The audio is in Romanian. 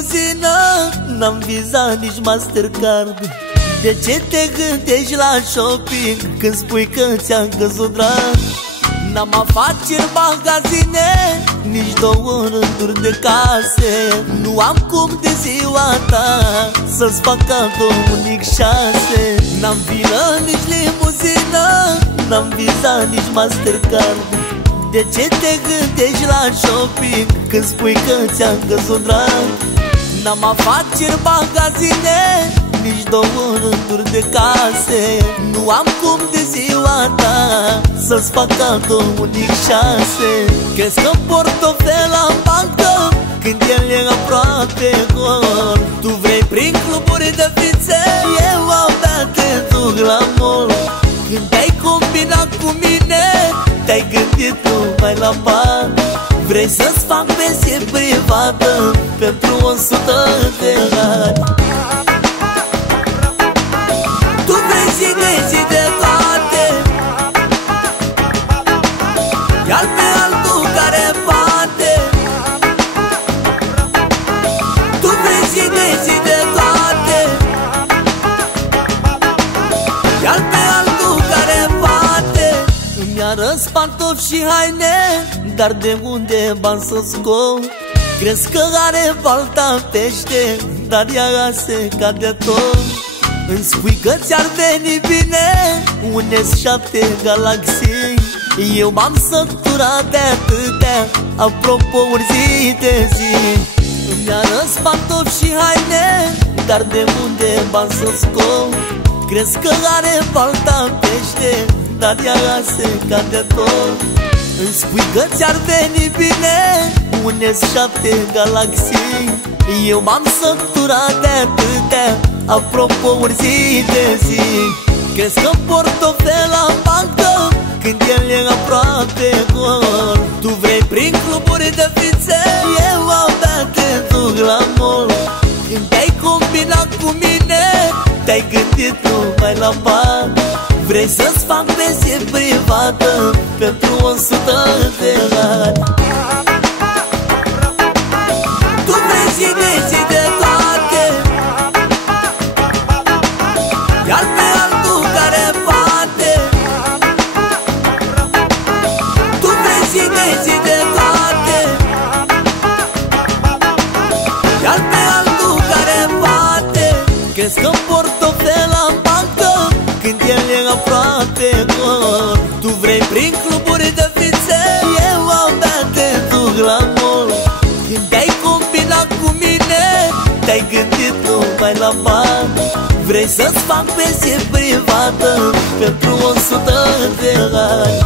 limuzină, n-am vizat nici Mastercard. De ce te gândești la shopping când spui că ți-am căzut drag? N-am afaceri, magazine, nici două rânduri de case. Nu am cum de ziua ta să-ți fac cadou unic 6. N-am vilă, nici limuzină, n-am vizat nici Mastercard. De ce te gândești la shopping când spui că ți-am căzut drag? N-am afaceri, magazine, nici două rânduri de case. Nu am cum de ziua ta să-ți fac cadou unic 6. Crezi că portofel la bancă când el e aproape gol? Tu vrei prin cluburi de fițe, eu abia te duc la mall. Când te-ai combinat cu mine, te-ai gândit numai la bani. Vrei să-ți fac pensie privată pentru 100 de ani. Tu vrei zi de toate, iar pe altul care bate. Tu vrei zi de toate, iar pe altul care bate. Îmi arăți pantofi și haine, dar de unde bani să scot? Crezi că are balta pește, dar ea se cade tot. Îmi spui că ți-ar veni bine un S7 Galaxy. Eu m-am săturat de atâtea apropouri zi de zi. Îmi arăți pantofi și haine, dar de unde bani să scot? Crezi că are balta pește, dar ea se cade tot. Îmi spui că ți-ar veni bine un S7 Galaxy. Eu m-am săturat de atâtea apropouri zi de zi. Crezi că portofel la bancă când el e aproape gol? Tu vrei prin cluburi de fițe, eu abia te duc la mall. Când te-ai combinat cu mine, te-ai gândit numai la bani. Vrei să-ți fac pensie privată pentru 100 de ani. Tu vrei zi de toate, iar pe altul care bate. Tu vrei zi de toate, iar pe altul care bate. Crezi că portofel la bancă când el e aproape gol? Tu vrei prin cluburi de fițe, eu abia te duc la mall. Când te-ai combinat cu mine, te-ai gândit numai la bani. Vrei să-ți fac pensie privată pentru 100 de ani.